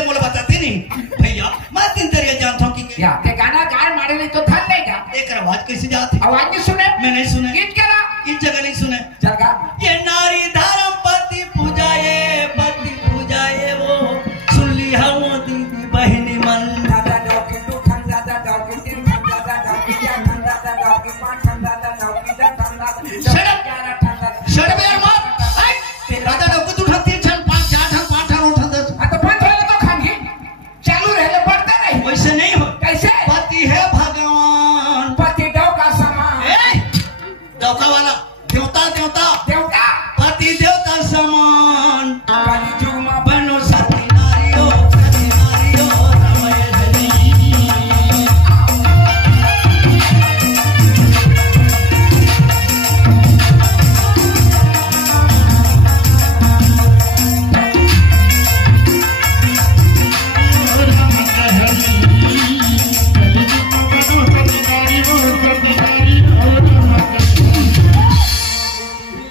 ले बोला बताते नहीं भैया मैं तीन तरिया जानता हूँ कि या ते गाना गाय मारे नहीं तो थक नहीं जा एक आवाज कैसे जाती आवाज नहीं सुने मैं नहीं सुने गीत करा इस जगह नहीं सुने चल गा ये नारी धर्म पति पूजाए वो सुन ली हम दीदी बहनी मन दादा डॉकी टू ठंडा दादा डॉकी तीन ठंडा दादा डॉकी चार ठंडा दादा डॉकी पांच ठंडा दादा डॉकी दस ठंडा शट यार मत राजा डॉकी तू ठंडी चल 5 4 ठन 5 ठन 8 10 आ तो 5 वाले तो खांगी चालू रहले पड़ता नहीं वैसे नहीं हो कैसे पति है भगवान पति डॉ का समान डॉका वाला देवता देवता पति देवता समान काली जुमा बनो सती नारियो रमय धनी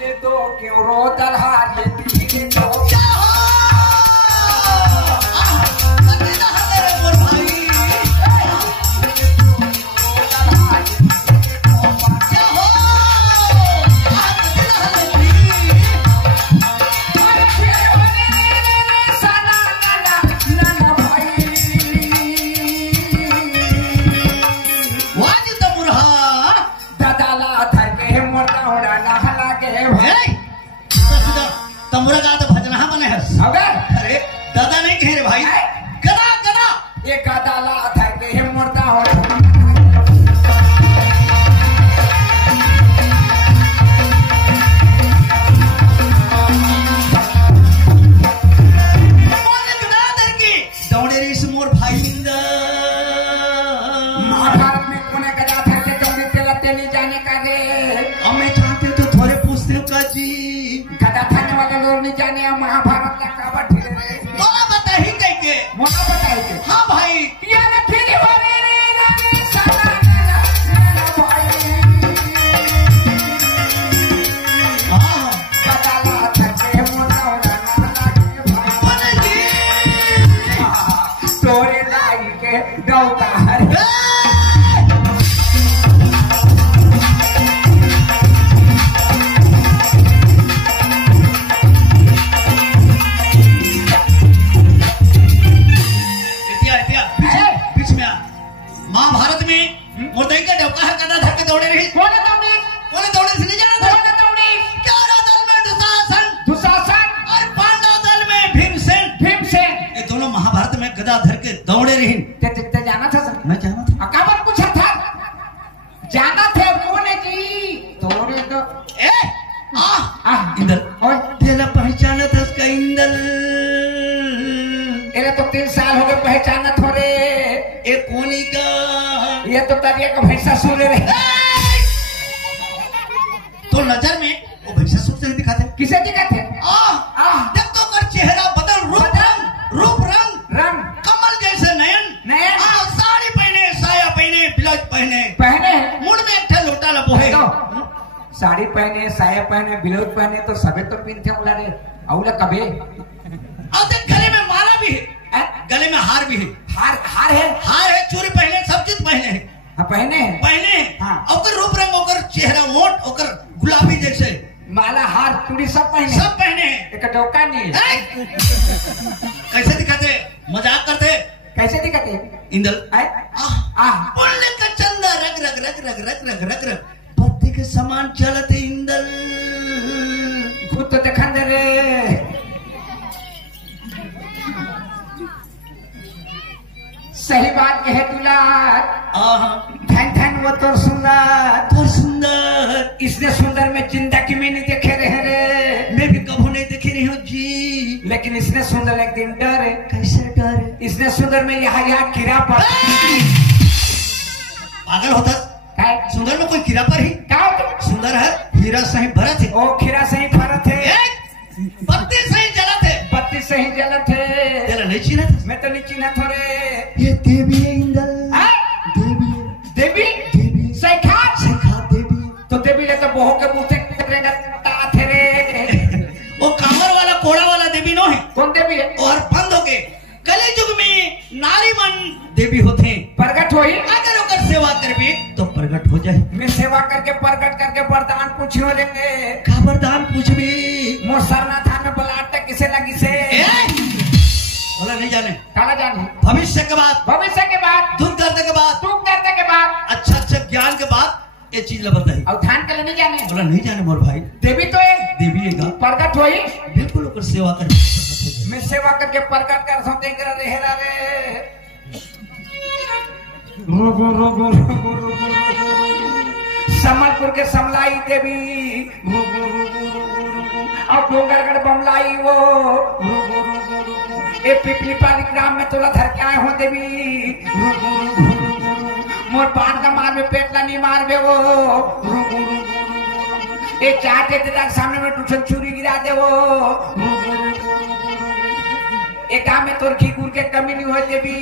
ले दो क्यों रो दलहार ये पीले दो तमुरा का तो भजना बने है अरे दादा नहीं कह रहे भाई गदा गदा ये गदाला धर के है मुर्दा हो दौड़े रे मोर भाई महाभारत में कोने गदा धर के दौड़े तेरा तेली जाने का रे हमें चाहते तो थोड़े पूछते हो का जी गदा धरने वाले लोग नहीं जाने महाभारत का काबा ठिले रे बोला बता ही कह के मोना बताए के हाँ भाई ये न फिर हो रे सना ना भाई हाँ गदाला धर के मुर्दा हो ना भाई बोले जी तोरे लाई के डौका हर महाभारत में मुर्दई का डौका है गदा धर के दौड़े रही कौन दौड़े से नहीं जाना था चारों दल में दुशासन और पांडव दल में भीमसेन ये दोनों महाभारत में गदा धर के दौड़े रही ते जाना था सर मैं जाना था अकाबर पूछा था जाना थे कौन है जी तोरे तो इंदल और तेरा पहचाना था उसका इंदल इन्हें तो 3 साल हो गए पहचाना थोड़े ये कोनी का ये तो तरिया का भैंसा सोले रहे तो नजर में वो भैंसा सूट से दिखाते किसे दिखाते जब तो कर चेहरा बदल रूप रंग कमल जैसे नयन साड़ी पहने साया पहने ब्लाउज पहने मुड़ में एक ठे लोटा लपोहे साड़ी पहने साया पहने ब्लाउज पहने तो सबे तो पिनते उला रे औला कबे और देख गले में माला भी है गले में हार भी है हार है चूड़ी पहने सब चीज पहने है पहने हाँ ओकर रूप रंग ओकर चेहरा मोट ओकर गुलाबी जैसे माला हार चूड़ी सब पहने एक डौका नहीं कैसे दिखाते मजाक करते कैसे दिखाते इंदल बोलने का चंदा रग पत्ती के समान चलते इंदल खुद तो देखा रे सही बात कहे दुलार धन वो तो सुंदर इसने सुंदर में जिंदगी में नहीं देखे रहे रे मैं भी कभी नहीं देखे रही हूँ जी लेकिन इसने सुंदर एक दिन डरे कैसे डरे इसने सुंदर में यहाँ कीड़ा पड़ पागल होता सुंदर में कोई कीड़ा पर ही क्या सुंदर है हीरा सही भरत है ओ खीरा सही भरत है पत्ती सही जलत है पत्ती सही जलत है तेरा नहीं चिन्ह था मैं तो नहीं चिन्ह थोड़े ये देवी है इंदल देवी सैखा देवी तो देवी ले तो बहो के मुंह से रे वो कमर वाला कोड़ा वाला देवी नो है कौन देवी है और बंद हो के कली युग में नारी मन देवी होते प्रगट होई अगर ओकर सेवा करबे तो प्रगट हो जाए। मैं सेवा करके प्रगट करके वरदान पूछियो लेंगे का वरदान पूछबी मोर सरना था में बलाट किसे लगी से बोला नहीं जाने काला जाने भविष्य के बाद दुख करने के बाद अच्छा ज्ञान के बाद ये चीज ला बताई और ध्यान के लिए नहीं जाने बोला नहीं जाने मोर भाई देवी तो है देवी है का प्रगट होई बिल्कुल ओकर सेवा कर मैं सेवा करके प्रकट कर सो देख रहे हेरा रे समलपुर के समलाई देवी और डोंगरगढ़ बमलाई वो ए पिपली पाली ग्राम में तोला धर के आए हो देवी मोर पान का मार में पेटला नहीं मार बे वो ए चाहते तेरा सामने में टूटन चूरी गिरा दे वो एक काम में तोर खीकुर के कमी नहीं हो देवी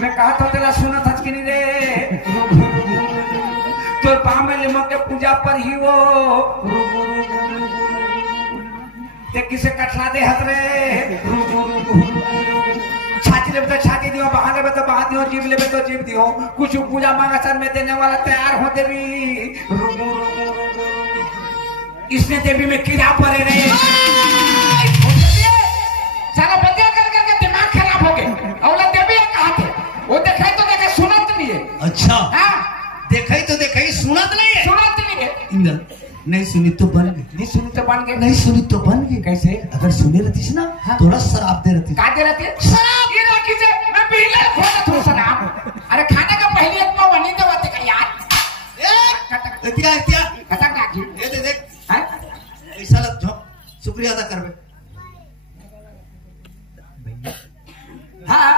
मैं कहा था तेरा सुना था कि नहीं रे तोर पाँव में लिमो के पूजा पर ही वो ते किसे कटला दे हत रे छाती लेबे तो छाती दियो बहा लेबे तो बहा दियो जीव लेबे तो जीव दियो कुछ पूजा मांगा सर में देने वाला तैयार हो देवी इसने देवी में कीड़ा पड़े रे सारा बंदिया कर करके दिमाग खराब हो गए औला देवी कहा थे वो देखे तो देखे सुनत नहीं है अच्छा हाँ देखे तो देखे सुनत नहीं है इंदल नहीं सुनी तो बन गई नहीं सुनी तो बन गए नहीं सुनी तो बन गई कैसे अगर सुनी रहती ना हाँ? थोड़ा शराब दे रहती का दे रहती शराब ये ना किसे मैं पीला खोटा थोड़ा शराब अरे खाने का पहले एक पाव नहीं देवाते का यार इतिया खतरनाक जी ये दे देख हैं पैसा लग जो शुक्रिया अदा करबे हाँ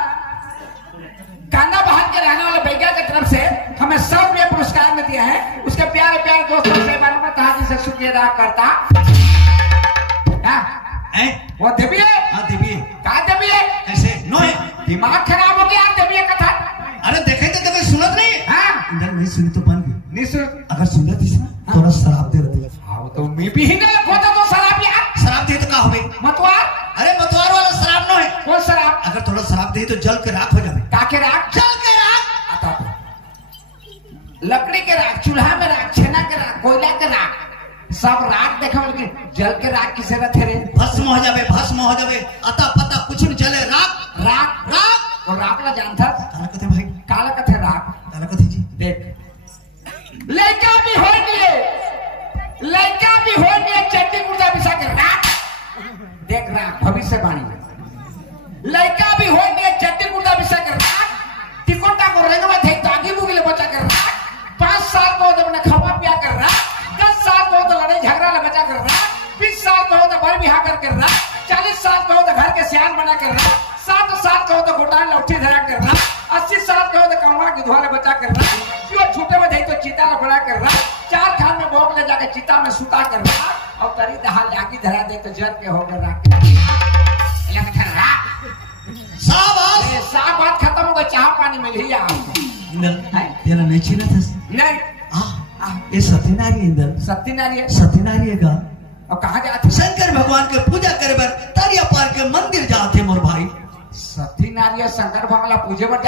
कांदा बहान के रहने वाले भैया की तरफ से हमें 100 रुपये पुरस्कार में दिया है उसके प्यारे प्यारे दोस्तों से मैं तहाजी से शुक्रिया अदा करता वो देवी है हाँ देवी कहा देवी है ऐसे नो है दिमाग खराब हो गया देवी कथा अरे देखे तो देखे सुनत नहीं हाँ इंदल नहीं सुनी तो बन गई नहीं सुन अगर सुन रही ना थोड़ा शराब दे रहती हाँ तो मैं भी ही नहीं खोता तो शराब यार शराब दे तो का होवे मतवार अरे मतवार वाला शराब नो है कौन शराब अगर थोड़ा शराब दे तो जल के राख हो जावे काके राख जल के राख आता लकड़ी के राख चूल्हा में राख छेना के राख कोयला के राख सब राख देखा लेकिन जल के राख किसे रथे रे भस्म हो जावे अता पता कुछ नहीं चले राख राख राख और राख ला जानता तारा कथे भाई काला कथे राख तारा कथे जी देख लड़का भी हो गए चट्टी मुर्दा बिसा के राख देख राख भविष्यवाणी लड़का भी हो गए चट्टी मुर्दा बिसा के राख टिकोटा को रेंगवा थे तो आगे मुगले बचा कर राख 5 साल को तो अपने खावा पिया कर राख 10 साल को तो लड़ाई झगड़ा ले बचा कर राख 20 साल को तो भर बिहा कर राख 40 साल को तो घर के सियान बना कर राख 60 साल को तो घुटान लौटी धरा कर राख 80 साल को तो कमा की धुआ ले बचा कर राख जो छूटे में थे तो चिता बना कर राख 4 खान में भोग ले जाकर चिता में सुता कर राख और तरी दहाल लागी धरा दे तो जल के हो गए राख साफ बात खत्म हो गई चाह पानी मिल ही इंदल तेरा नहीं छीना था नहीं ये सत्यनारी इंदल सत्यनारी है का और कहाँ जाते शंकर भगवान के पूजा करे बर तारिया पार के मंदिर जाते मोर भाई सती नारिया शंकर भगवान पूजे बर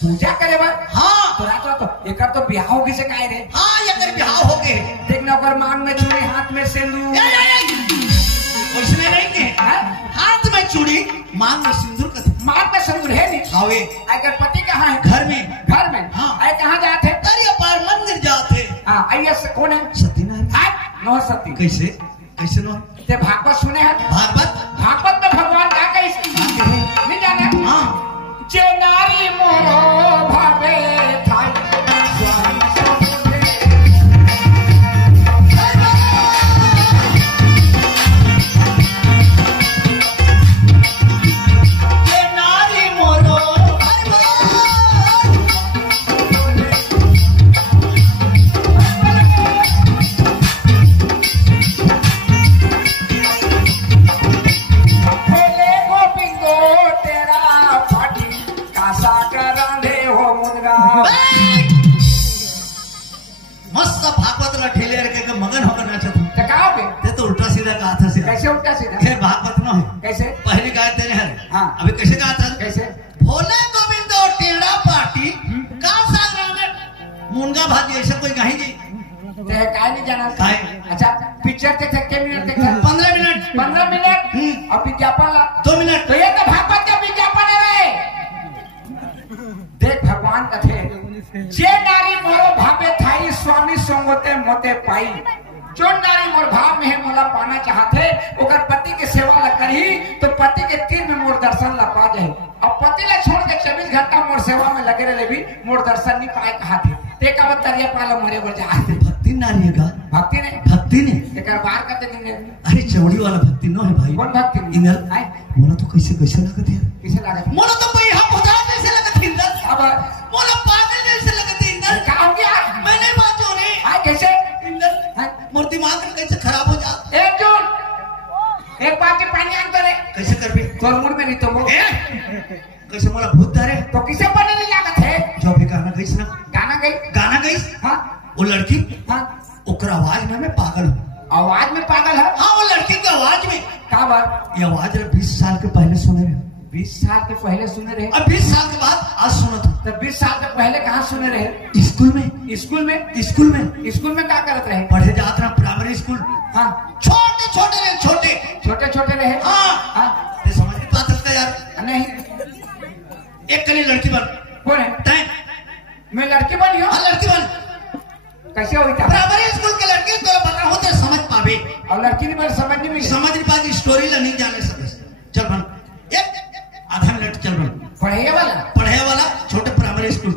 पूजा करे बर हाँ तो एक तो ब्याह होगी से काहे रे हाँ ये ब्याह हो गए देखना पर मांग में चूड़ी हाथ में सिंदूर उसमें नहीं के हाथ में चूड़ी मांग में सिंदूर मांग में सिंदूर है नहीं हावे अगर पति कहाँ है घर में हाँ आए कहाँ जाते तारिया पार मंदिर जाते हाँ आइए कौन है सत्यनारायण नो सती कैसे नो ते भागवत सुने हैं भागवत में भगवान क्या कैसे नहीं जाने हाँ जे नारी मोरो भावे थाई मस्त भागवत ला ठेले रखे के मगन होकर नाचत तो उल्टा सीधा कहा था कैसे उल्टा सीधा न है। कैसे? पहले गाते हैं। हाँ। अभी कैसे गाता है? कैसे? भोले गोविंद और टेढ़ा पार्टी का सागर मुनगा भाजी ऐसा कोई कहीं नहीं। ते काय नहीं जाना? काय? अच्छा पिक्चर देखे के मिनट देखे? 15 मिनट। 15 मिनट और विज्ञापन ला 2 मिनट। तो ये तो भागवत का विज्ञापन है रे। देख भगवान कथे जे नारी मोरो भावे थाई स्वामी संगोते मोते पाई। जो नारी मोर भाव में है मोला पाना चाहते ओकर पति के सेवा ला करही तो पति के तीर में मोर दर्शन ला पा जाए। अब पति ला छोड़ के 24 घंटा मोर सेवा में लगे रहे भी मोर दर्शन नहीं पाए कहते ते का तरिया पालो मरे बर जाते। भक्ति नारी है का? भक्ति ने एक बार करते दिन। अरे चौड़ी वाला भक्ति न है भाई। कौन भक्ति? इंदर मोला तो कैसे कैसे लगत है? किसे लागत? मोला तो भाई हम बुझा जैसे लगत है इंदर। अब मोला पागल जैसे लगत है इंदर। क्या हो गया? मैं नहीं बातों ने। आए कैसे? इंदर मोर दिमाग कैसे खराब हो जाता? एक जून एक बाटी पानी आन तो रे कैसे कर बे? तोर मुंह में नहीं तो वो कैसे मोला भूत धरे? तो किसे पढ़ने नहीं लागत है? जो भी गाना गईस ना। गाना गई? गाना गईस? हाँ। वो लड़की? हाँ। ओकर आवाज में मैं पागल हूँ। आवाज में पागल है? हाँ वो लड़की की आवाज में। क्या बात? ये आवाज 20 साल के पहले सुने रहे। 20 साल के पहले सुने रहे? अब 20 साल के बाद आज सुना था। तो 20 साल के पहले कहाँ सुने रहे? स्कूल में। स्कूल में? स्कूल में। स्कूल में क्या करते रहे? पढ़े जाते ना प्राइमरी स्कूल। हाँ। छोटे छोटे रहे छोटे। छोटे छोटे रहे? हाँ। हाँ। ये समझ नहीं पाता था यार। नहीं। एक कली लड़की बन। कौन है? तय। मैं लड़की बनी हूँ? हाँ लड़की बन। कैसे हुई था? प्राइमरी स्कूल के लड़की तो बता हो तो समझ पावे। और लड़की नहीं बन समझ नहीं मिली। समझ नहीं पाती स्टोरी ला नहीं जाने समझ। चल बन। एक आधा मिनट चल बन। पढ़े वाला छोटे प्राइमरी स्कूल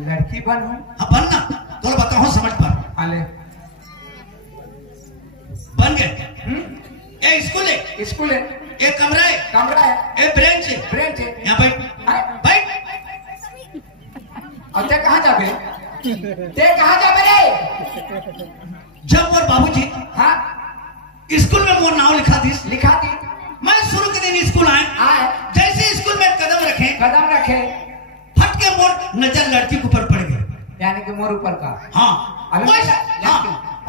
लड़की बन हूँ। हाँ बन ना तो बताओ समझ पा। आले बन गए। ये स्कूल है। स्कूल है। एक कमरा है। कमरा है। एक ब्रेंच है। ब्रेंच है। यहाँ बैठ। बैठ। और ते कहाँ जाबे? ते कहाँ जाबे रे? जब मोर बाबूजी हाँ स्कूल में मोर नाम लिखा दी। मैं शुरू के दिन स्कूल आए। जैसे स्कूल में कदम रखे फट के मोर नजर लड़की के ऊपर पड़ गई। यानी कि मोर ऊपर का? हाँ।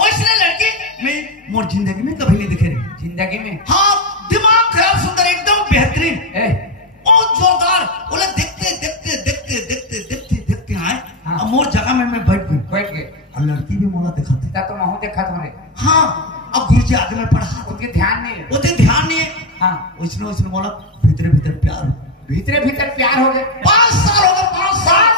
वैसे लड़की में मोर जिंदगी में कभी नहीं दिखे रही। जिंदगी में? हाँ दिमाग खराब सुंदर एकदम बेहतरीन बहुत जोरदार। बोले देखते देखते देखते देखते देखते देखते आए। और मोर जगह में मैं बैठ गई। और लड़की भी मोला दिखा थे। तो महू देखा तुम्हारे? हाँ। अब गुरु जी आगे में पढ़ा उनके ध्यान नहीं है। हाँ उसने बोला भीतर भीतर प्यार हो गए। 5 साल हो गए। 5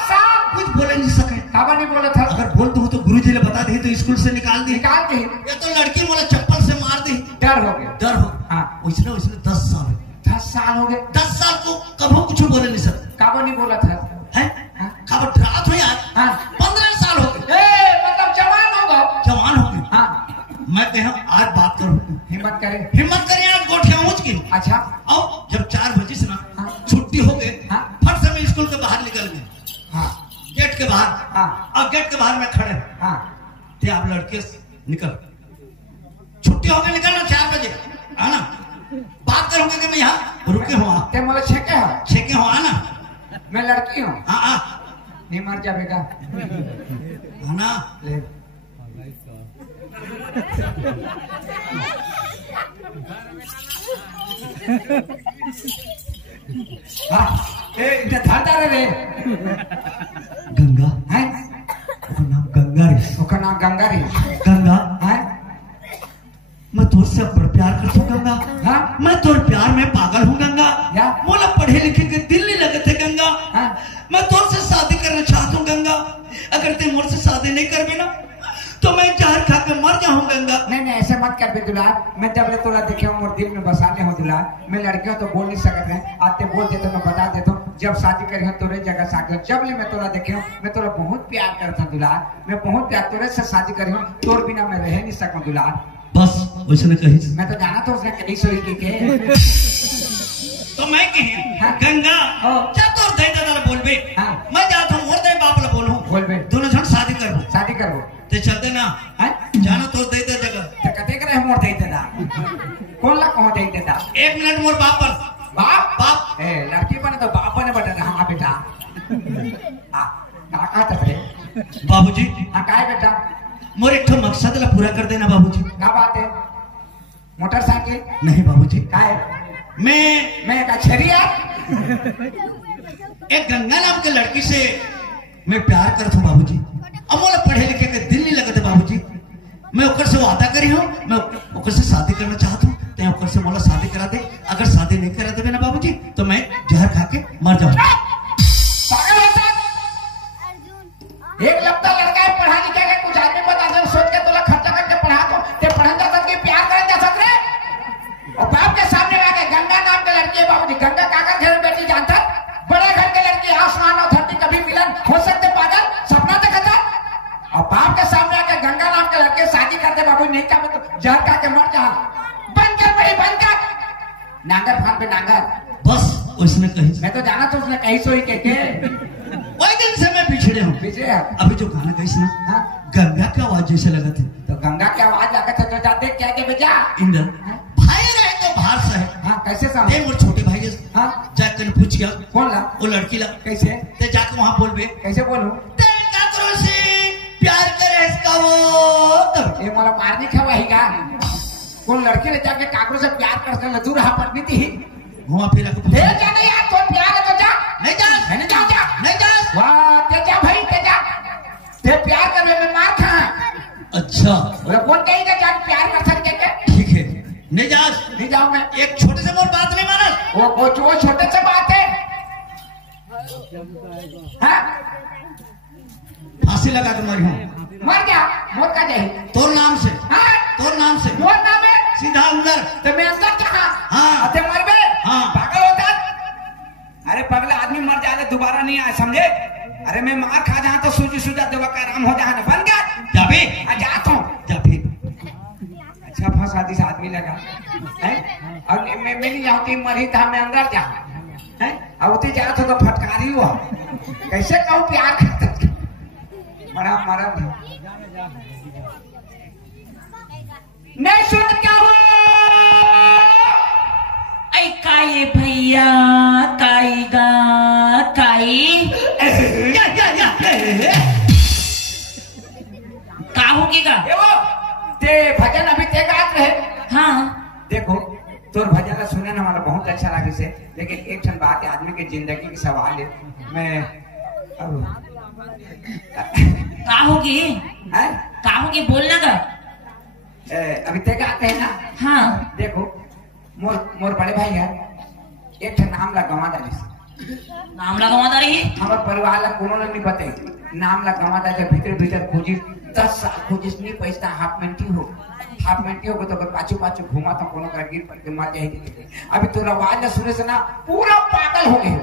साल कुछ बोले नहीं सके। काबा नहीं बोला था? अगर बोलते हो तो गुरुजी ने बता दी तो स्कूल से निकाल दी। ये तो लड़की बोला चप्पल से मार दी। डर हो गया। हाँ उसने 10 साल 10 साल हो गए। 10 साल को कभी कुछ बोले नहीं सकते। काबा नहीं बोला था? है काबा रात हो यार। 15 साल हो गए। मतलब जवान हो गए। हाँ मैं कहा आज बात करूँ। हिम्मत करे आज गोठिया ऊंच की। अच्छा अब जब 4 बजे से ना छुट्टी हो गई फट से मैं स्कूल के बाहर निकल गए। गेट के बाहर। अब गेट के बाहर में खड़े। ते आप लड़के निकल छुट्टी हो गई निकलना 4 बजे है ना। बात करूंगा कि मैं यहाँ रुके हुआ छेके हो आना। मैं लड़की हूँ। हाँ नहीं मर जाएगा है ना। धरता रे गंगा है। नाम गंगा रे। नाम गंगा रे। गंगा है। मैं तुझसे प्यार करता हूँ गंगा। मैं तुझ प्यार में पागल हूँ गंगा। मोला पढ़े लिखे के दिल नहीं लगे थे गंगा। मैं तुझसे शादी करना चाहता हूँ गंगा। अगर ते मुझसे शादी नहीं कर भी ना तो मैं जहर खा के मर जाऊँ गंगा। नहीं ऐसे मत कर बे दुलार। मैं जब ले तोला देखे मोर दिल में बसाने हो दुलार। मैं लड़कियों तो बोल नहीं सकते हैं। आते बोल देते मैं बता देता हूँ। जब शादी करी हूँ तोरे जगह शादी जब ले मैं तोला देखे हूँ मैं तोरा बहुत प्यार करता हूँ दुलार। मैं बहुत प्यार तोरे से शादी करी हूँ। तोर बिना मैं रह नहीं सकूँ दुलार। बस उसने कही। मैं तो जाना था उसने कहीं सोई के तो मैं कही गंगा क्या तोर दे दादा बोल बे। मैं जाता हूँ और दे बाप ला बोलूं बोल बे। दोनों जन शादी करो ते चलते ना। जाना तो दे दे जगह ते कते करे मोर दे देदा। कौन ला कहो दे देदा? 1 मिनट मोर बाप पर। बाप लड़की बने तो बाप बने बता हाँ बेटा। कहा था बाबूजी? हाँ का है बेटा? मोर एक मकसद ला पूरा कर देना बाबूजी। क्या बात है? मोटरसाइकिल? नहीं बाबूजी। का है? मैं एक अक्षरिया एक गंगा नाम के लड़की से मैं प्यार करता हूँ बाबूजी। अब मोला पढ़े लिखे के दिल नहीं लगता बाबूजी। मैं ओकर से वादा करी हूँ, मैं ओकर से शादी करना चाहता हूँ। ते ओकर से मोला शादी करा दे। अगर शादी नहीं करा देवे ना बाबूजी तो मैं जहर खा के मर जाऊंगा। एक लपटा लड़का है, पढ़ा लिखा के कुछ आदमी बता दे, सोच के तोला खर्चा करके पढ़ा तो ते पढ़न जा सकते, प्यार करन जा सकते। और बाप के सामने आके गंगा नाम के लड़की है बाबूजी। गंगा काका घर में बेटी जानता, बड़े घर के लड़की, आसमान और धरती कभी मिलन हो सकते पागल, सपना देखता। और बाप के सामने आके गंगा नाम के लड़के शादी करते बाबू, नहीं क्या मतलब जहर खा के मर जा। बंद कर भाई, बंद कर। नांगर फान पे नांगर। बस उसने कही, मैं तो जाना तो उसने कही सोई के वही दिन से मैं पिछड़े हूँ। पीछे अभी जो गाना गई ना, हाँ? गंगा की आवाज जैसे लगा थे। तो गंगा की आवाज लगा था, तो जाते क्या के बेचा इंद्र भाई रहे तो बाहर से है। हाँ कैसे साहब? ते मोर छोटे भाई है। हाँ जाकर पूछ गया कौन ला? वो लड़की ला। कैसे? ते जाकर वहाँ बोल बे, कैसे बोलूं? ते काकरो से प्यार करे इसका वो ये मला मारने खवाही का? कौन लड़की ले जाके काकरो से प्यार करते न दूर हा पटनी थी। घुमा फिरा के ले जा नहीं यार, तो प्यार है तो जा। नहीं जा, नहीं जा, जा नहीं जा। वाह ते जा भाई, ते जा। ते प्यार करने में मार खा। अच्छा बोला कौन कहेगा जा प्यार कर सकते क्या? ठीक है, नहीं जा, नहीं जाऊं मैं। एक छोटे से मोर बात नहीं माना। वो छोटे से बात है। हाँ फांसी लगा के मरी हूँ। मर गया, मोर का जाए तोर नाम से। हाँ तोर नाम से मोर नाम है सीधा अंदर। तो मैं अंदर कहा? हाँ अते मर बे। हाँ पागल होता। अरे पगला आदमी मर जाए दोबारा नहीं आए, समझे? अरे मैं मार खा जहाँ तो सूजी सूजा देवा का आराम हो जाए ना। बन गया जा भी जा तो जा भी। अच्छा फंसा दिस आदमी लगा है। अब मैं मेरी यहाँ की मरी था, मैं अंदर जा है। अब उतनी जा तो फटकारी हुआ। कैसे कहूँ प्यार करता मरा मरा नहीं सुन क्या हुआ? ऐ काये भैया काई गा काई का होगेगा? ते भजन अभी ते गात रहे। हाँ देखो तोर भजन सुने ना हमारा बहुत अच्छा लगे से, लेकिन एक ठन बात है, आदमी की जिंदगी की सवाल है। मैं का होगी? है का होगी बोलना का? अभी ते गाते हैं ना। हाँ देखो मोर बड़े भाई है, एक ठन नाम लगवा दे। नाम लगवा दा रही। हमारे परिवार ला कोनो नहीं बताई, नाम लगवा दा। जब भीतर भीतर खोजी 10 साल खोजिस नहीं पैसा हाफ मिनटी हो तो पाछू पाछू घुमा तो कोनो का गिर पड़ के मर जाएगी। अभी तो आवाज सुने से ना पूरा पागल हो गए।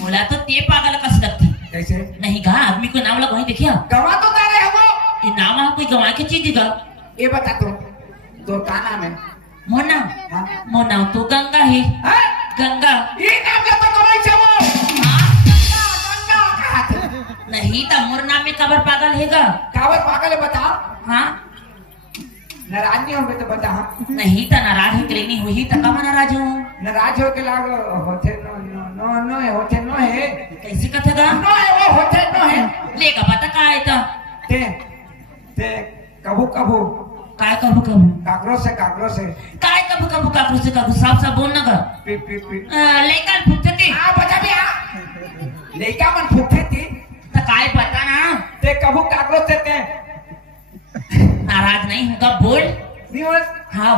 बोला तो ते पागल कस लगती। कैसे? नहीं गा आदमी को नाम लगवाई देखिया। गवा तो तारे है वो। ये नाम आप कोई गवा के चीज देगा? ये बता तो का नाम है? मोर नाम? हाँ? मोर नाम तो गंगा है। हाँ? गंगा। ये नाम का तो गवाई छे वो। हाँ? गंगा का नहीं तो मोर नाम में कबर पागल हैगा। कावर पागल है बता। हाँ नाराज नहीं होगे तो बता। नहीं तो नाराज हो के नहीं हुई तो कब नाराज हो? नाराज हो के लाग होते नो होते नो है। कैसी कथेगा? नो है वो होते नो है। लेगा पता का है तो ते कबू काय कबू कबू काकरो से काय कबू कबू काकरो से काकरो साफ साफ बोलना का। पी लेकर फुकते थी। हाँ बता भी हाँ लेका मन फुकते थी तो काय पता ना। ते कबू काकरो से ते नाराज नहीं होगा बोल। नहीं हो। हाँ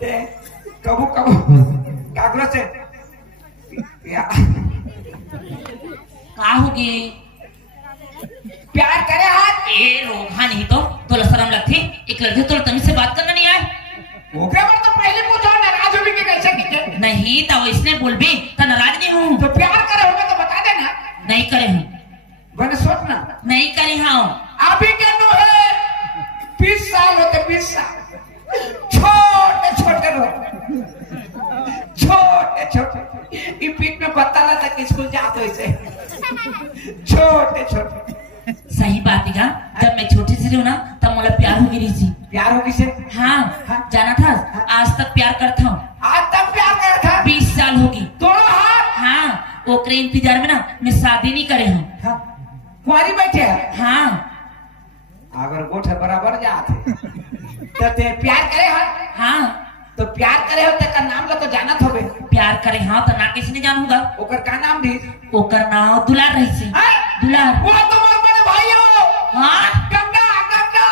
ते कबू काकरो से का होगी? प्यार करे हाथ ए रोहा नहीं तो शर्म लगती। एक लड़के तो तमीज से बात करना नहीं आए। ओकरे पर तो पहले पूछो नाराज हो भी के कैसे कीजिए। नहीं तो इसने बोल भी तो नाराज नहीं हूँ। तो प्यार करे होगा तो बता देना। नहीं करे हूँ। मैंने सोचना नहीं करे हाँ। अभी के नो है 20 साल होते 20 साल छोटे ये पीठ में पत्ता लगा कि स्कूल जाते इसे छोटे सही बात है। जब मैं छोटी सी हूँ ना तब मुझे प्यार हो गई थी। प्यार होगी से? हाँ जाना था। आज तक प्यार करता हूँ। आज तक प्यार करा था? 20 साल होगी। दोनों हाथ? हाँ वो के इंतजार में ना मैं शादी नहीं करे हूँ। हाँ? कुंवारी बैठे है? हाँ अगर गोठे बराबर जाते तो ते प्यार करे है? हाँ तो प्यार करे हो तेकर नाम ला तो जानत होबे। प्यार करे हाँ तो ना किसी ने जानूंगा। ओकर का नाम दी? ओकर नाम दुलार रही से। दुलार वो तुम्हार बड़े भाई हो। हाँ गंगा गंगा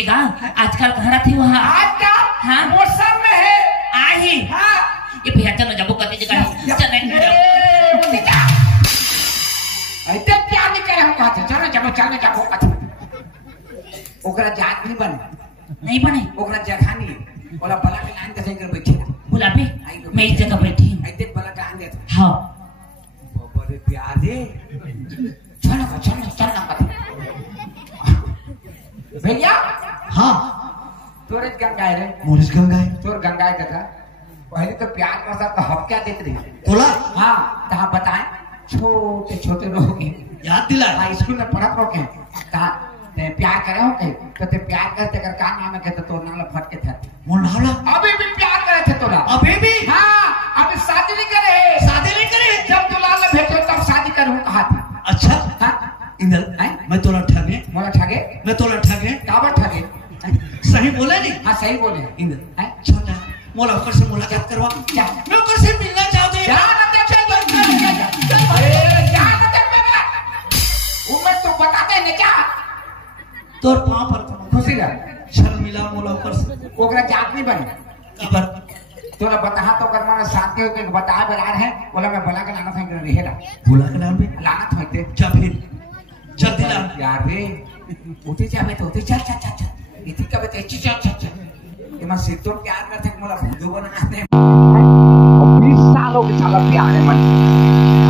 एगा आजकल कहाँ थी वहाँ? आजकल हाँ मौसम में है आई। हाँ ये भैया चलो जाबो कते जगह चले ऐते प्यार नहीं करे हम कहते चलो जाबो ओकरा जात नहीं बने ओकरा जगह नहीं ओला बला के लाइन कैसे कर बैठे बुलाबे मैं इस जगह बैठी ऐते बला का आंदे हाँ बड़े प्यार दे चलो भैया। हाँ तोरे गंगाए रे मोरिस गंगाए तोर गंगाए का पहले तो प्यार करता तो हम क्या देते रहे तोला। हाँ तो हम बताएं छोटे छोटे लोग याद दिला। हाँ स्कूल में पढ़त रहो के कहा ते प्यार करे हो के तो ते प्यार करते कर का नाम है के तो तोर नाम फट के था मोर नावला अभी भी प्यार करे थे तोरा अभी भी। हाँ अभी शादी नहीं करे शादी नहीं करे जब दुलाल भेटो तब शादी करूं कहा था। अच्छा हाँ इंदल मैं तोला ठगे मोला ठगे मैं तोला ठगे काबर ठगे सही बोला नहीं? हाँ सही बोले इंदल चल मोला ऊपर से मुलाकात करवा क्या मैं ऊपर से मिलना चाहता हूं। जा ना दे मैं तो बताते नहीं क्या तोर पांव पर खुशी रह चल मिला मोला ऊपर से ओकरा जात नहीं बने खबर तोरा बता तो कर माने साथी के बता बरार है बोला मैं बला के लाना था रहेगा भूला के नाम पे लानत होते जा फिर चल दिला यार रे उठी जावे तो उठी चल इति कबे ते चल ये मैं सिद्धो प्यार करते मोला भूदो बनाने 20 सालों के साला प्यार है मन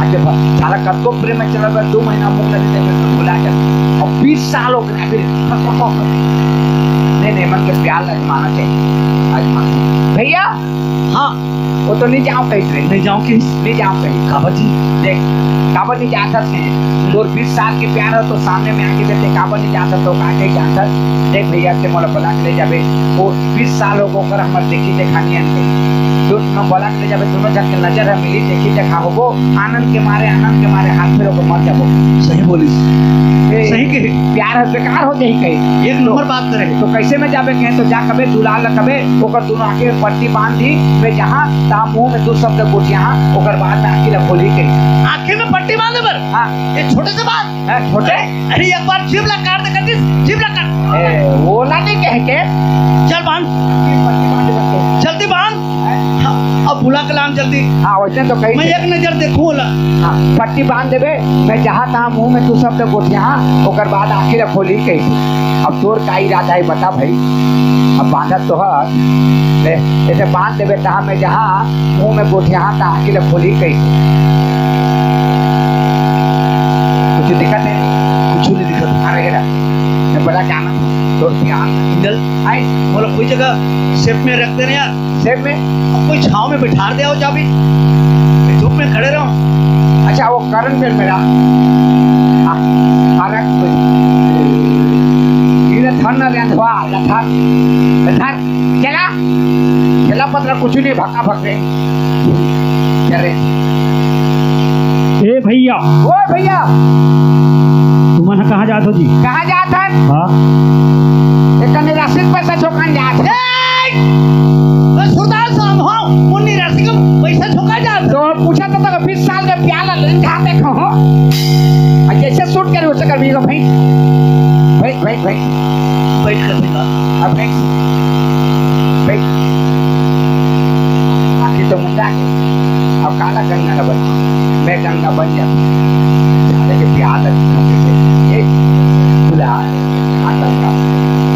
आज साला कब को प्रेम में चला 2 महीना मुंह लगे तो भुला जा और 20 सालों के फिर नहीं मन के प्यार लगवाना चाहिए आज भैया। हाँ वो तो नहीं जाओ कहीं नहीं जाओ कि नहीं जाओ कहीं काबर जी देख काबर नहीं जा सकते और 20 साल के प्यार हो तो सामने में आके देते काबर नहीं जा सकते कहा कहीं जा सकते देख भैया से मोला बोला के ले जाबे वो 20 साल हो कर हमारे देखी देखानी है दोनों बोला के ले जाबे दोनों जन के नजर है मिली देखी देखा हो आनंद के मारे हाथ में को मर जाबो। सही बोलिस सही के प्यार है बेकार हो जाई कहीं एक नंबर बात करे तो कैसे में जाबे कहे तो जा कबे दुलाल कबे ओकर दोनों आके पट्टी बांध दी मैं जहां ता मुंह में 2 शब्द गोट यहां ओकर बाद में आखिर खोली के आंखें में पट्टी बांधे पर। हाँ ये छोटे से बात है छोटे अरे एक बार जीभ ला काट दे कर जीभ ला काट ए वो ला नहीं कह के चल बांध पट्टी बांध दे जल्दी बांध। अब बुला के लाम जल्दी। हाँ वैसे तो कहीं मैं एक नजर देखूं ला। हाँ पट्टी बांध देबे मैं जहां ता मुंह में 2 शब्द गोट यहां ओकर बाद आखिर खोली के अब तोर का इरादा है बता भाई अब बांधत तो है ऐसे बांध देवे तहा में जहाँ मुंह में गोठ यहाँ ता आखिर खोली कहीं कुछ दिक्कत है कुछ नहीं दिक्कत रहेगा मैं बड़ा जाना तो इंदल आई बोलो कोई जगह सेफ में रख देना यार सेफ में अब कोई छाव में बिठा दे आओ जा भी धूप में खड़े रहो। अच्छा वो करण में मेरा अरे ये थन रे अंधवा लथा चला चला पत्र कुछ नहीं भक्का भक्के चले ए भैया ओ भैया तुम कहाँ जात हो जी? कहाँ जात है? हाँ एक निराश्रित पैसा छोकन जात है सुरदार साहब हो मुन्नी राशि का पैसा छोका जात तो पूछा तो 20 साल के प्याला लेन जाते कहो जैसे शूट करे उसे कर भी लो भाई बैठ कर देगा अब बैठ आखिर तो मुंडा के अब काला गंगा न बन मैं गंगा बन जाता साले के प्यार लगते से बुला गंगा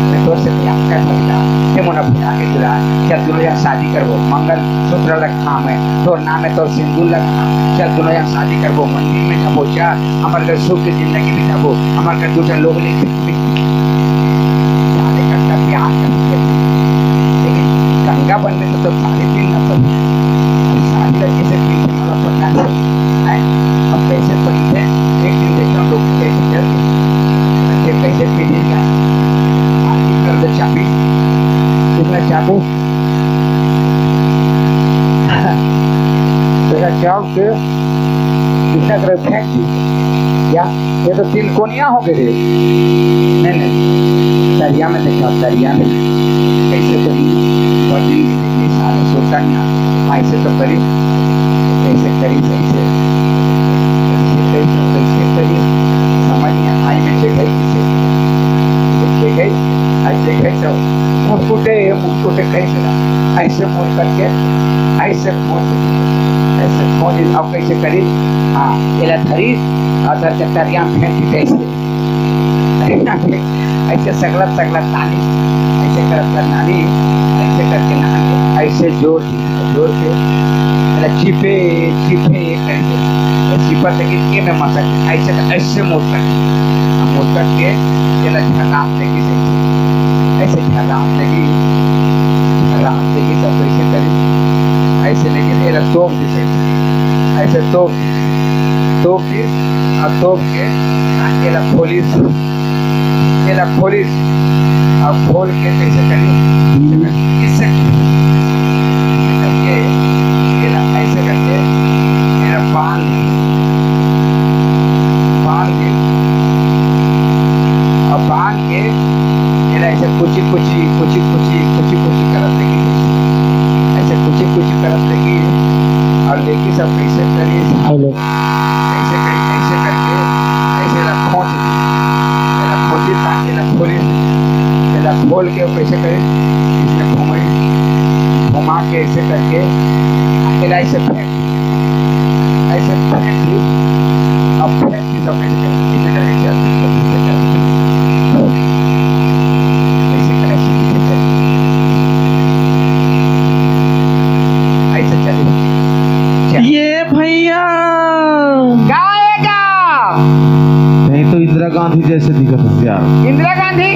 मैं तो से प्यार कर भला ते मोना बुला के बुला चल दोनों यहाँ शादी करबो मंगल सूत्र रखा में तोर नाम है तोर सिंदूर रखा चल दोनों यहाँ शादी करबो मंदिर में जाबो जा हमारे घर सुख की जिंदगी बिताबो हमारे घर दूसरे लोग नहीं शादी करता प्यार करते लेकिन गंगा बनने तो सारे दिन न पड़ी शादी करके से पीछे वाला पता है अब कैसे पड़ी थे एक दिन देखना लोग कैसे चलते कैसे पीड़ेगा कर दे चाबी कितना चाकू तेरा चाव के कितना करे फेंक दी क्या ये तो 3 कोनिया हो गए नहीं दरिया में देखा दरिया में कैसे बड़ी के ऐसे अब कैसे करी। हाँ एला धरी और धर के तरिया फेंक कैसे ऐसे सगलत नानी ऐसे करत नानी ऐसे करके नहाने ऐसे जोर के चिपे करके चिपा तक में मसक ऐसे मोड़ करके झगाम लगी ऐसे झगाम लगी सब कैसे करी ऐसे लेकिन तोप दी ऐसे तोप दी और तोप के खोलिस और खोल के कैसे करी इससे करके ऐसे करके मेरा बांध के ऐसे कुछ करत लगी ऐसे कुछ करत लगी और लेके सब कैसे करी ऐसे करके ऐसे खोल के कैसे करे इसमें घुमा के ऐसे करके ऐसे फेंक अब फेंक सब कैसे ये भैया गाएगा नहीं तो इंदिरा गांधी जैसे दिखत है यार। इंदिरा गांधी?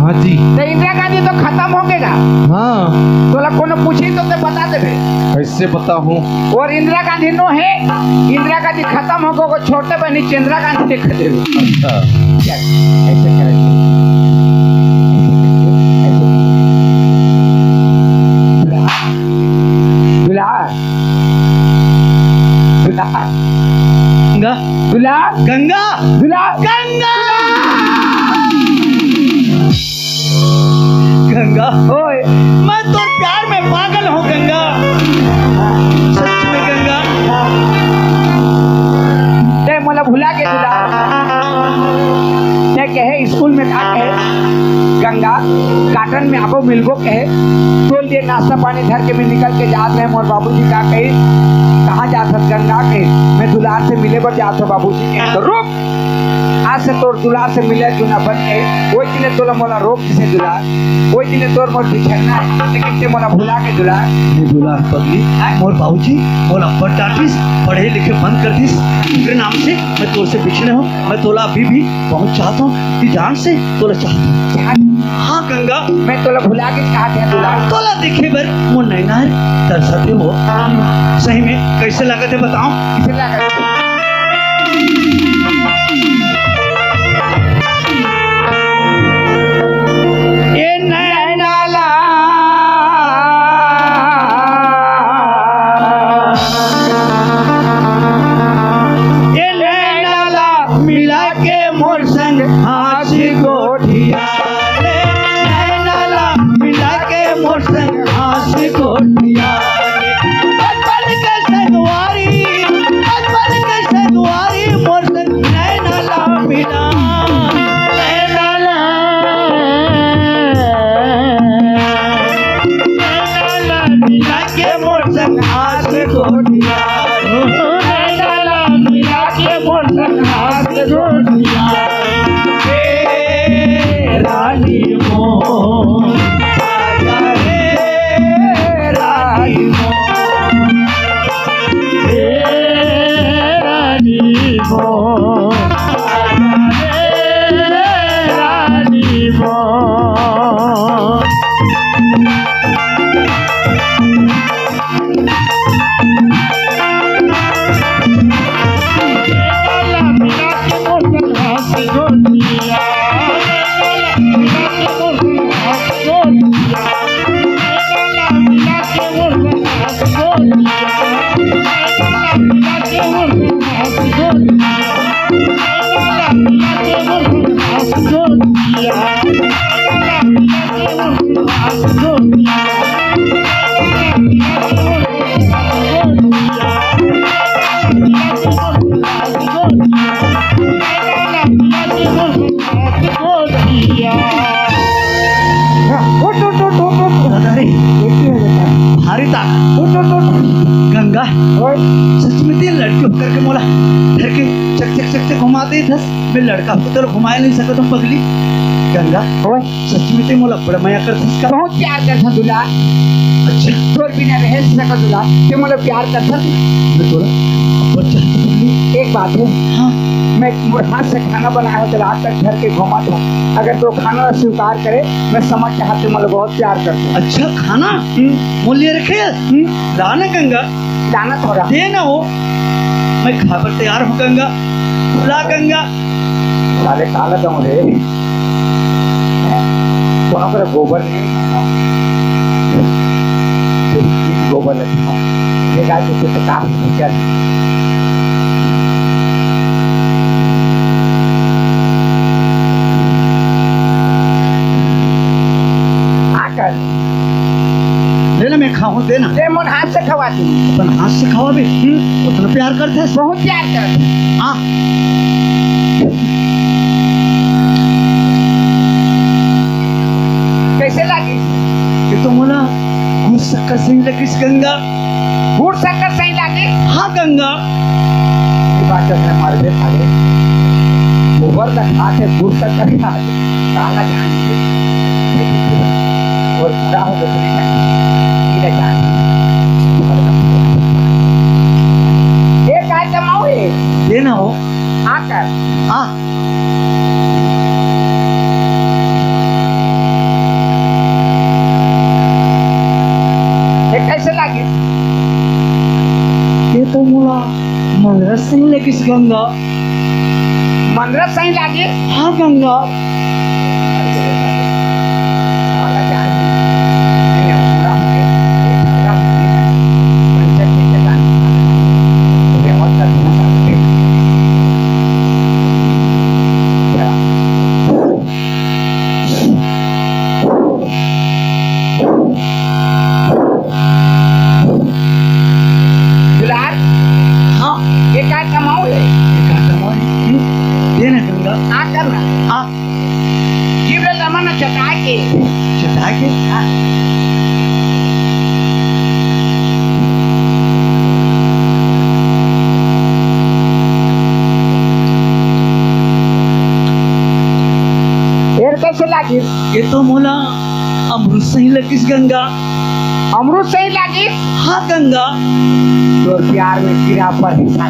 हाँ जी। तो इंदिरा गांधी तो खत्म हो गएगा। हाँ तोला कोनो पूछी तो ते बता देबे। कैसे बता हूँ? और इंदिरा गांधी नो है, इंदिरा गांधी खत्म हो गो छोटे बहनी चंद्रा गांधी देख देबे। अच्छा ऐसे करेंगे गंगा ओए मैं तो प्यार में पागल हूँ गंगा, सच में गंगा। ते मोला भुला के दुला ते कहे स्कूल में का कहे गंगा काटन में आपको मिलबो कहे तो लिए नाश्ता पानी धर के मैं निकल के जात रहे। मोर बाबूजी का कहे कहाँ जात गंगा के मैं दुलार से मिले पर जात हो बाबूजी के तो रुक आज से तोर दुलार से मिले जुना बन के कोई दिने तोला मोला रोक से दुलार कोई दिने तोर मोर बिछड़ना लेकिन ते मोला भुला के दुलार ये दुलार पगली मोर बाबूजी मोर अब्बा डांटिस पढ़े लिखे बंद कर दिस तेरे नाम से मैं तोर से बिछड़े हूँ। मैं तोला अभी भी बहुत चाहता हूँ कि जान से तोला चाहता हूँ। हाँ गंगा मैं तोला भुला के चाहते हैं दुलार तोला देखे बर मोर नैना तरसते हो सही में कैसे लगत है बताओ किसे लगा गंगा सच में ते लड़की होकर के मोला घर के चक चक चक चक घुमाते थस। मैं लड़का हो तो घुमाए नहीं सकता तुम पगली। गंगा सच में ते मोला बड़ा माया करथस का। बहुत प्यार करता दूल्हा। अच्छा तोर बिना रह सका दूल्हा, ते मोला प्यार करता। मैं तोरा बच्चा पगली। एक बात है, हाँ मैं मोर हाथ से खाना बनाया हो तो रात तक घर के घुमा था। अगर तो खाना स्वीकार करे मैं समझ चाहते ते मोला बहुत प्यार करते। अच्छा खाना मूल्य रखे लाना गंगा, लाना थोड़ा दे ना हो, मैं खाकर तैयार हूँ गंगा। ला गंगा। साले काला दम रे, वहाँ पर गोबर नहीं गोबर लगता ये गाय के तो काफी चल। आकर लेना मैं खाऊं देना। ते मोर हाथ से खवा तू। अपन हाथ से खावा भी उतना प्यार करते है। बहुत प्यार कर। हाँ कैसे लगी? ये तो मोला गुड़ शक्कर सही लगी गंगा। गुड़ शक्कर सही लगी? हाँ गंगा। ये बात है मार दे खाले गोबर का खा के गुड़ शक्कर खा काला जान और बुरा हो तो ये जान ये काय कमाओ है लेना हो। आकर हाँ ये कैसे लगी? ये तो मोला मंगरस सही लगी गंगा। मंगरस सही लगी? हाँ गंगा। कैसे लगी? ये तो मोला अमृत सही लगी गंगा। अमृत सही लगी? हाँ गंगा। तो प्यार में कीड़ा पर हिस्सा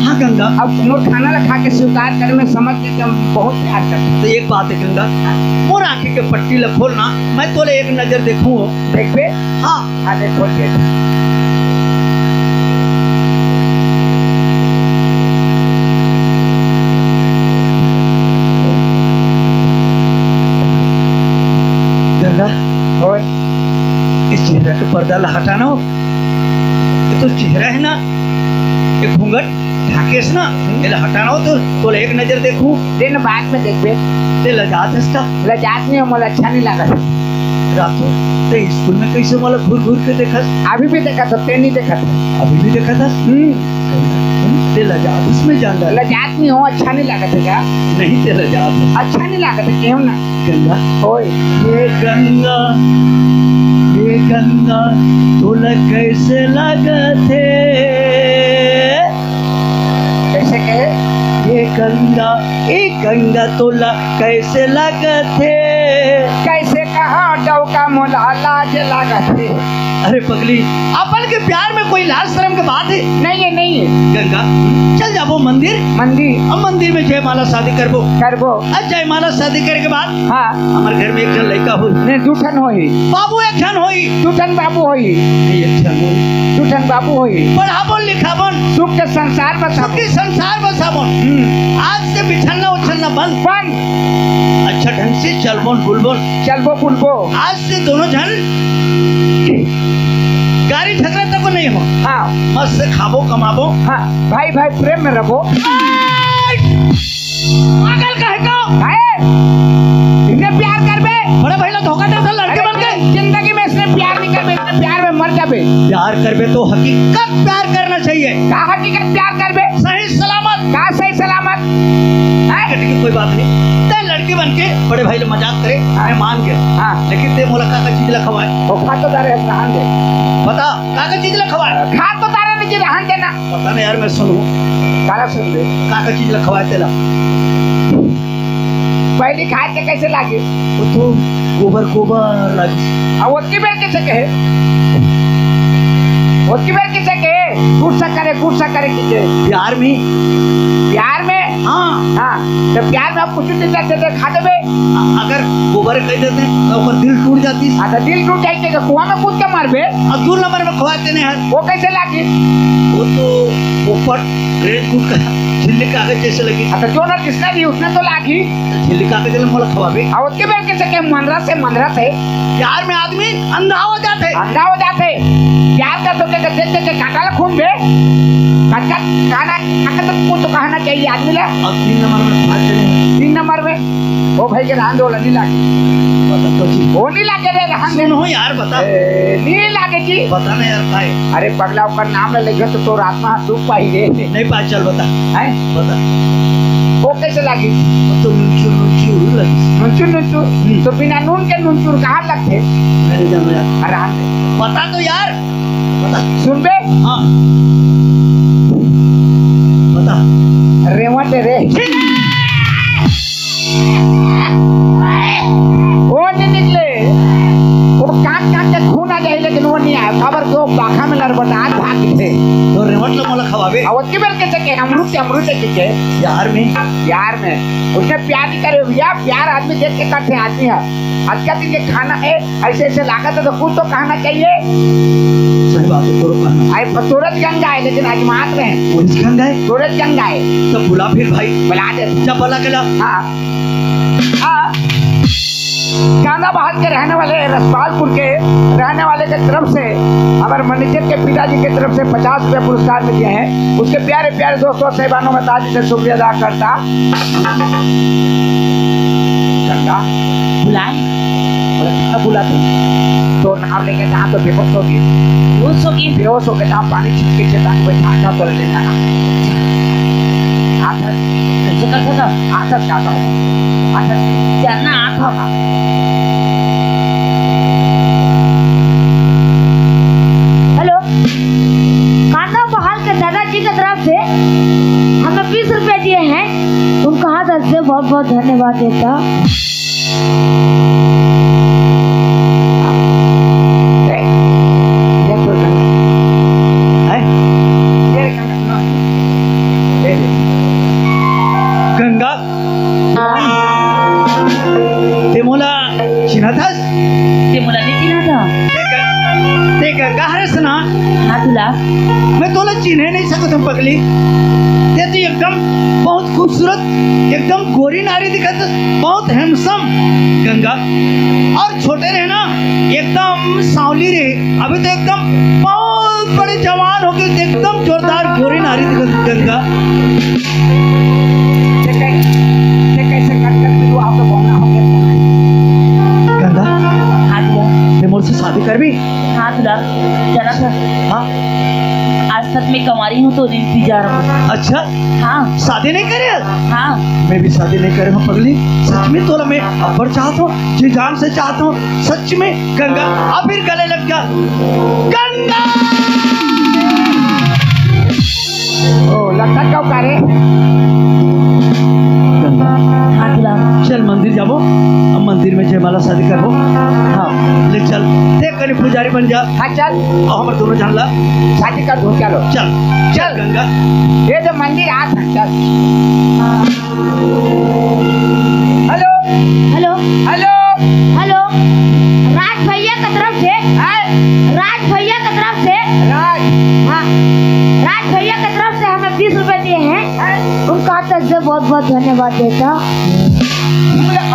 हाँ गंगा। अब मोर खाना रखा के स्वीकार कर में समझ के हम बहुत प्यार करते। तो एक बात है गंगा, मोर आंखें के पट्टी ल खोलना, मैं तोले एक नजर देखूं। देख पे? हाँ आगे खोल के गंगा। और इस चेहरा के पर्दा ला हटाना हो। ये तो चेहरा है ना, ये घूंघट ढाकेस ना, ये हटाना हो तो तोले एक नजर देखूं। दिन बाद में देख पे। ते लजात हस्ता लजात नहीं मोला अच्छा नहीं लगा। रातों ते स्कूल में कैसे मोला घूर घूर के देखा? अभी भी देखा था, ते नहीं देखा था। अभी भी देखा था। ते लजात उसमें जान रहा। लजात नहीं हो, अच्छा नहीं लगा था क्या? नहीं ते लजात अच्छा नहीं लगा था क्यों ना? गंगा ओए ये गंगा तोला कैसे लगा थे? कैसे कहे? ये गंगा तोला कैसे लगा थे? कैसे कहा डौका मोला लाज लगा थे। अरे पगली, अपन के प्यार में कोई लाज शर्म की बात है? नहीं है, नहीं है। गंगा चल जाबो मंदिर। मंदिर? अब मंदिर में जयमाला शादी करबो। अब जयमाला शादी करे के बाद हाँ हमारे घर में एक जन लड़का हो। नहीं दूठन होई बाबू एक जन होई। दूठन बाबू होई। एक जन होई। दूठन बाबू होई। पढ़ाबोन लिखाबोन सुख के संसार बसाबोन। सुखी संसार बसाबोन। आज से बिछड़ना उछलना बंद। अच्छा ढंग से चलबोन बुलबोन। आज से दोनों जन गाड़ी झगड़ा तक नहीं हो। हाँ मस्त से खाबो कमाबो। हाँ भाई भाई प्रेम में रहो। पागल कहे को इसने प्यार कर बे। बड़े भाई लोग धोखा देते लड़के बन गए। जिंदगी में इसने प्यार नहीं कर बे, इसने प्यार में मर जाबे। प्यार कर बे तो हकीकत प्यार करना चाहिए। का हकीकत प्यार कर बे? सही सलामत। का सही सलामत? कोई बात नहीं। लड़की बन के बड़े भाई लोग मजाक करे, मैं मान गया। हाँ। लेकिन ते मोला का चीज लखवाए, वो खा तो तारे रहन दे, बता का चीज लखवाए? खा तो तारे नहीं रहन देना। पता नहीं यार, मैं सुनूं काला सुन दे, का चीज लखवाए तेला? पहले खाए के कैसे लागे? वो तो गोबर लगी। अब उसकी बेर कैसे कहे? उसकी बेर कैसे कहे? गुस्सा करे किसे? प्यार में हाँ हाँ, तो प्यार में आप कुछ नहीं करते खा देवे। अगर गोबर कह देते तो ओकर दिल टूट जाती। अच्छा दिल टूट जाए तो कुआं में कूद के मारबे और 2 नंबर में खवाते नहीं है। वो कैसे लागी? वो तो ऊपर रेड कूद का झिल्ली का आगे जैसे लगी। अच्छा जो ना जिसने दी उसने तो लागी, झिल्ली का आगे जले मोला खवाबे। और उसके बेर कैसे के मंदरा से प्यार में आदमी अंधा हो जाते। प्यार का तो देख के काटा खून बे खाना तो कहना चाहिए आदमी ला। और 3 नंबर में खवाते नहीं। 3 नंबर में वो भाई के रहन दो नहीं लागे, वो नहीं लागे रे रहन दे। सुनो यार बता, नहीं लागे जी, बता ना यार काय? अरे पगला ऊपर नाम ले लेगा तो तोर आत्मा दुख पाई रे। नहीं पा, चल बता है बता। वो कैसे लागी? तो नुनचूर लगी। नुनचूर तो बिना नून के नुनचूर कहाँ लगते? मेरे जानो यार, रहन दे, बता तो यार बता। सुन बे। हाँ बता। रेवट रे वो नहीं निकले, वो काट के खून आ जाए लेकिन वो नहीं आया। खबर को बाखा में लड़बटा आज भाग थे तो रेवट लो मोला खवाबे। और उसके बेर कैसे के अमरूद के यार में उसने प्यार नहीं करे भैया। प्यार आदमी देख के करते आदमी है। आज का दिन ये खाना है ऐसे लागत है तो कुछ तो कहना चाहिए। सही बात है, तोरो कहना। आई सूरज गंगा है लेकिन आज मात रहे हैं। वो गंगा है, सूरज गंगा है तो बुला फिर भाई, बुला दे। जब बुला के ला। हाँ कांदा बहाद के रहने वाले रसपालपुर के रहने वाले के तरफ से हमारे मैनेजर के पिताजी के तरफ से 50 रुपए पुरस्कार मिले हैं। उसके प्यारे प्यारे दोस्तों साहिबानों में ताजी से शुक्रिया अदा करता। बुला तो नाम लेके जहाँ तो बेहोश हो गए जहाँ पानी छिटके से ताकि बैठा तो ले जाना। हेलो, कांदा बहाल के दादाजी की तरफ से हमें 20 रुपए दिए हैं, उनका हाथ से बहुत बहुत धन्यवाद देता। गंगा ते मोला चिन्हा था? ते मुला नहीं चिन्हा था। ते गंगा हरस ना? हाँ तुला मैं तोला चिन्हे नहीं सकता हूँ पगली। ते तो एकदम बहुत खूबसूरत, एकदम गोरी नारी दिखत, बहुत हैंडसम गंगा। और छोटे रहे ना एकदम सांवली रहे, अभी तो एकदम बहुत बड़े जवान हो गए, एकदम जोरदार गोरी नारी दिखत गंगा। गंगा हाँ तुला। ते मोर से शादी कर भी? हाँ तुला जाना था। हाँ आज तक मैं कमारी हूँ तो इंतजार हूँ। अच्छा हाँ शादी नहीं करे? हाँ मैं भी शादी नहीं करे हूँ पगली। सच में तोला मैं अब्बर चाहता हूँ, जी जान से चाहता हूँ सच में गंगा। अब फिर गले लग जा गंगा। ओ लगता क्यों करे? हाँ तुला। चल मंदिर जाबो, अब मंदिर में जयमाला शादी करबो। हाँ ले चल, देख कहीं पुजारी बन जा। हाँ चल, और हमारे दोनों जानला शादी कर दो। चलो चल चल गंगा। ये जो मंदिर आ चल। हेलो हेलो हेलो हेलो, राज भैया की तरफ से, राज भैया की तरफ से, राज हाँ राज भैया की तरफ से हमें 20 रुपए दिए हैं, उनका हाथ से बहुत बहुत धन्यवाद देता। ओ